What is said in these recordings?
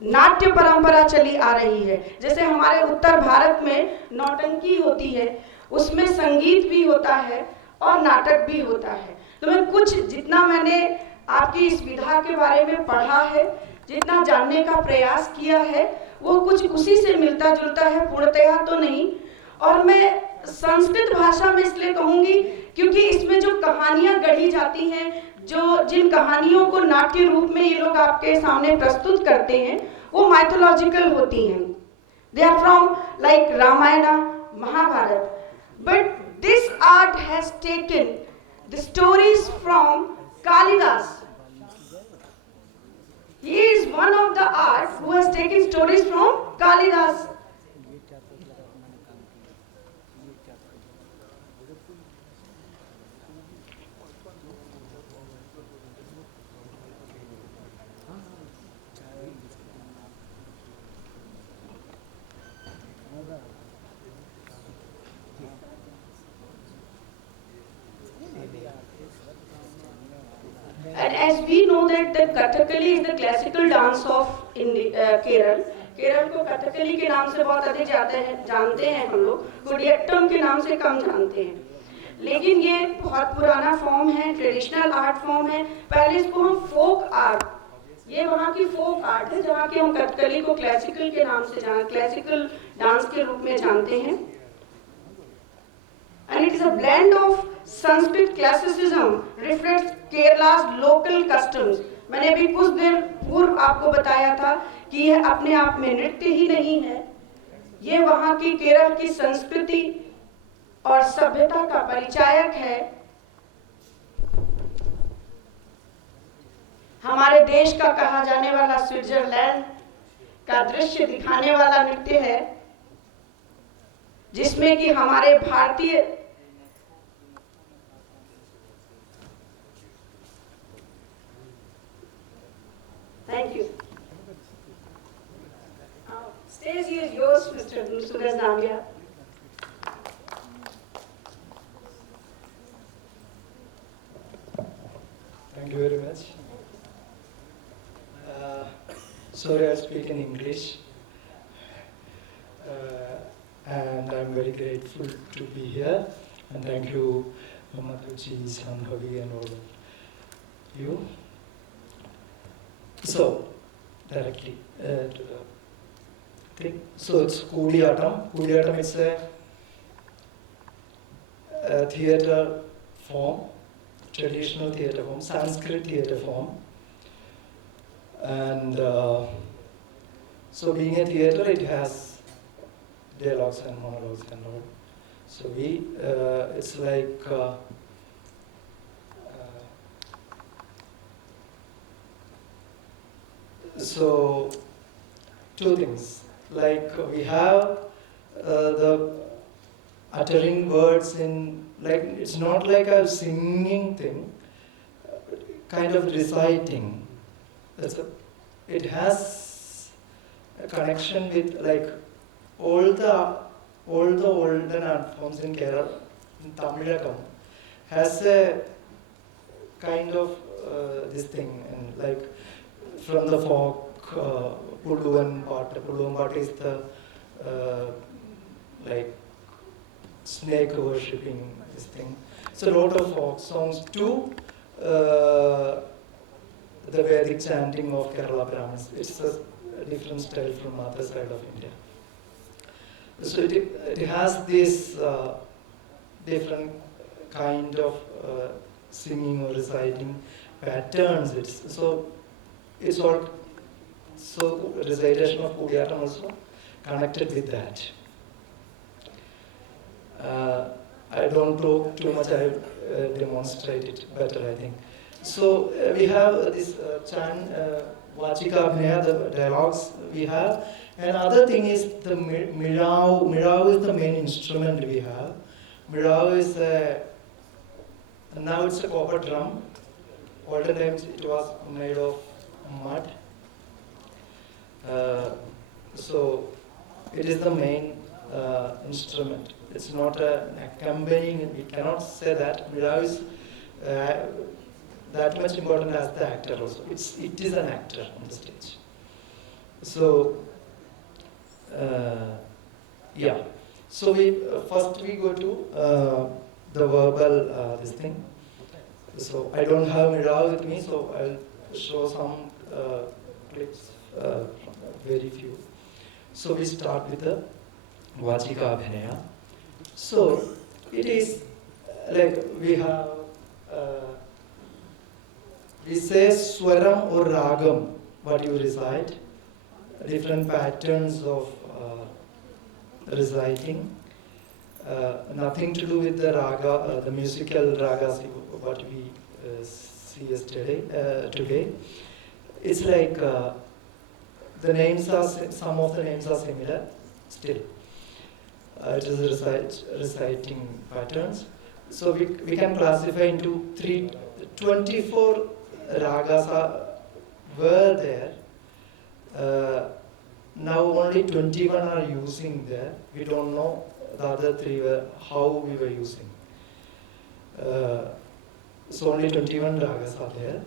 नाट्य परंपरा चली आ रही है। जैसे हमारे उत्तर भारत में नौटंकी होती है, उसमें संगीत भी होता है और नाटक भी होता है। तो मैं कुछ जितना मैंने आपकी इस विधा के बारे में पढ़ा है, जितना जानने का प्रयास किया है, वो कुछ उसी से मिलता जुलता है, पूर्णतया तो नहीं। और मैं संस्कृत भाषा में इसलिए कहूँगी क्योंकि इसमें जो कहानियाँ गढ़ी जाती हैं, जो जिन कहानियों को नाट्य रूप में ये लोग आपके सामने प्रस्तुत करते हैं, वो माइथोलॉजिकल होती हैं। They are from like Ramayana, Mahabharata, but this art has taken the stories from Kalidasa. He is one of the art who has taken stories from Kalidas. And as we know that the Kathakali is the classical dance of Kerala. Kerala को कथकली के नाम से बहुत अधिक जानते हैं हम लोग, कुडियट्टम के नाम से कम जानते हैं। लेकिन ये बहुत पुराना फॉर्म है, ट्रेडिशनल आर्ट फॉर्म है। पहले इसको हम फोक आर्ट, ये वहाँ की फोक आर्ट है, जहाँ की हम कथकली को क्लासिकल के नाम से क्लासिकल डांस के रूप में जानते हैं। And it is a blend of Sanskrit classicism reflects Kerala's local customs. मैंने अभी कुछ देर पूर्व आपको बताया था कि यह अपने आप में नृत्य ही नहीं है, ये वहाँ की केरल की संस्कृति और सभ्यता का परिचायक है। हमारे देश का कहा जाने वाला स्विट्जरलैंड का दृश्य दिखाने वाला नृत्य है, जिसमें कि हमारे भारतीय Thank you. Stage is yours, Mr. Sooraj Nambiar. Thank you very much. Sorry, I speak in English. And I'm very grateful to be here. And thank you, Mamaduchi, Sambhavi, and all of you. So, directly to the thing. So it's Kutiyattam. Kutiyattam is a theatre form, traditional theatre form, Sanskrit theatre form. And so being a theatre, it has dialogues and monologues and all. So it's like so two things. Like we have the uttering words in, like, it's not like a singing thing, kind of reciting. It has a connection with like all the olden art forms in Kerala, in Tamilakam, has a kind of this thing, and like from the folk, Puluvan part is the like snake worshipping, this thing. So a lot of folk songs too. The Vedic chanting of Kerala Brahmins. It's a different style from other side of India. So it has this different kind of singing or reciting patterns. It's all, so recitation of Kutiyattam also connected with that. I don't talk too much, I demonstrate it better, I think. So we have this Vachika Abhinaya, the dialogues we have. And other thing is the mirau. Mirau is the main instrument we have. Mirau is now it's a copper drum. Olden times it was made of mud. So it is the main instrument. It's not an accompanying, we cannot say that. Mirau is that much important as the actor also. It is an actor on the stage. So, yeah. So first we go to the verbal this thing. So I don't have Mira with me, so I'll show some clips, very few. So we start with the Vachika Abhinaya. So it is like we have, we say Swaram or Ragam, what you recite, different patterns of reciting. Nothing to do with the raga, the musical ragas, what we see yesterday, today. It's like the names are, some of the names are similar still. It is reciting patterns. So we can classify into 24 ragas were there. Now only 21 are using there. We don't know the other three were how we were using. So only 21 ragas are there.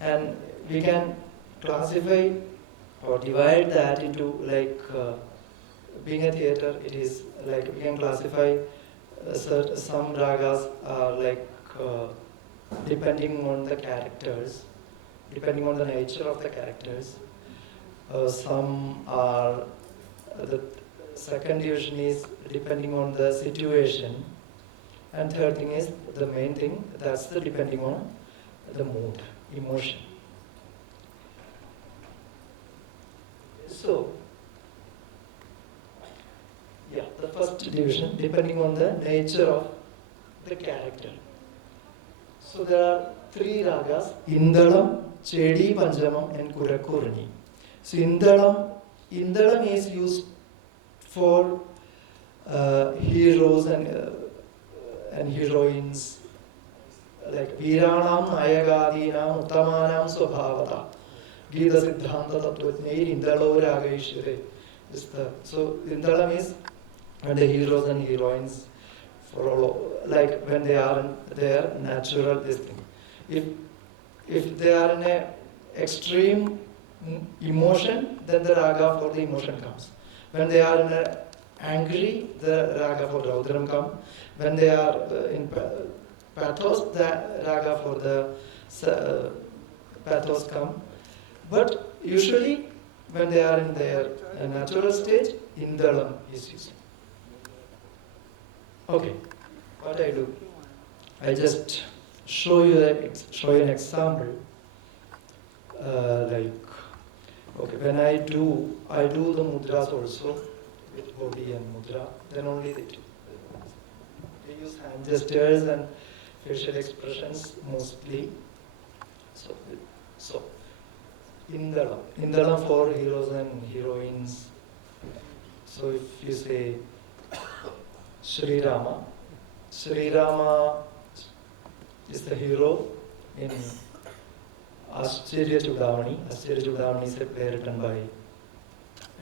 And we can classify or divide that into like, being a theater, it is like we can classify some ragas are like depending on the characters, depending on the nature of the characters. Some are, the second division is depending on the situation. And third thing is the main thing, that's the depending on the mood, emotion. So, yeah, the first division depending on the nature of the character. So there are three ragas, Indalam, Chedi Panjamam and Kurakurani. So Indalam is used for heroes and heroines, like Viranam, Nayagadinam, Uttamanam, Swabhavata. Gita Siddhanta Tattvatneir Indalo Ragaishire. So Indalam is when the heroes and heroines follow, like when they are in their natural this thing. If they are in a extreme emotion, then the raga for the emotion comes. When they are in a angry, the raga for Raudram comes. When they are in pathos, the raga for the pathos come. But usually, when they are in their natural stage, Indalam is used. Okay, what I do, I just show you an example. Like, okay, when I do the mudras also with body and mudra. Then only they use hand gestures and facial expressions mostly. So Indalam for heroes and heroines. So if you say Sri Rama is the hero in Ashcharya Chudavani. Ashcharya Chudavani is a play written by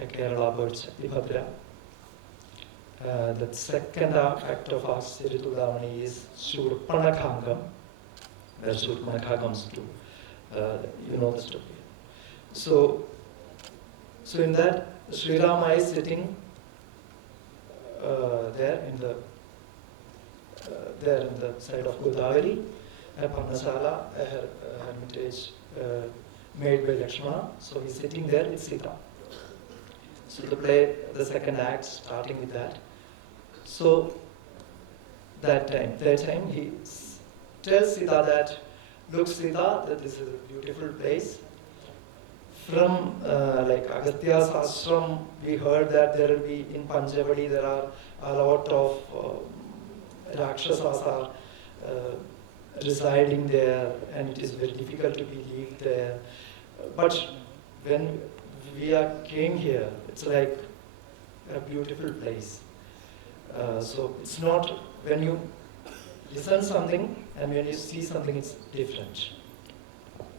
a Kerala bird, Bhadra. The second act of Ashcharya Chudavani is Shurpanakha, where Shurpanakha comes to, you know the story. So in that, Sri Rama is sitting there in the side of Godavari, a Parnasala, a hermitage made by Lakshmana. So he's sitting there with Sita. So the play, the second act, starting with that. So that time he tells Sita that, look Sita, that this is a beautiful place. From like Agastya's ashram, we heard that there will be in Panchavadi there are a lot of Rakshasas are residing there, and it is very difficult to be lived there. But when we came here, it's like a beautiful place. So it's not when you listen something and when you see something, it's different.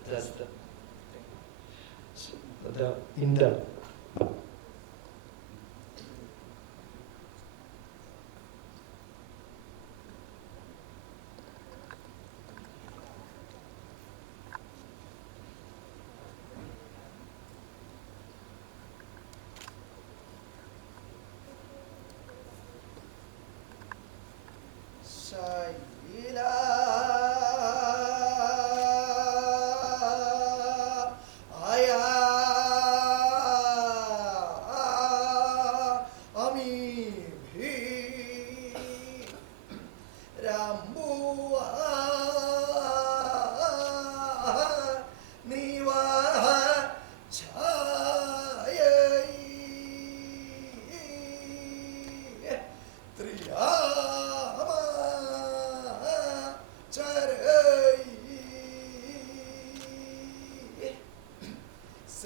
That's the Indal.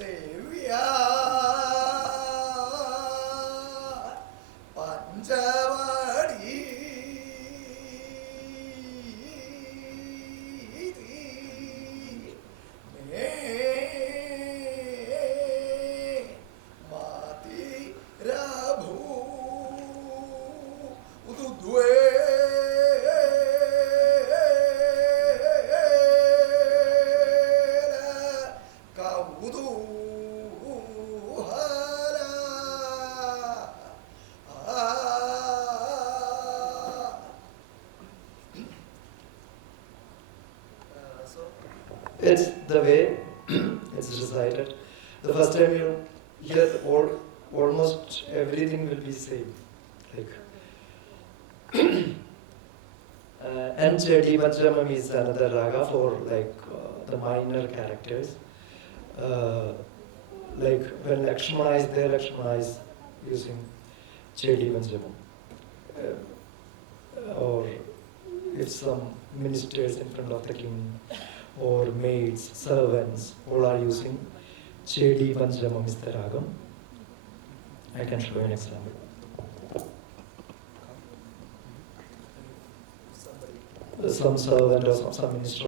देव्या Panchavati It's the way it's recited. The first time you hear almost everything will be same. Like and Chedi Panjamam is another raga for like the minor characters. Like when Lakshmana is there, Lakshmana is using Chedi Panjamam. Or if some ministers in front of the king, or maids, servants, all are using Chedi Panjamam is the ragam. I can show you an example. Some servant or some minister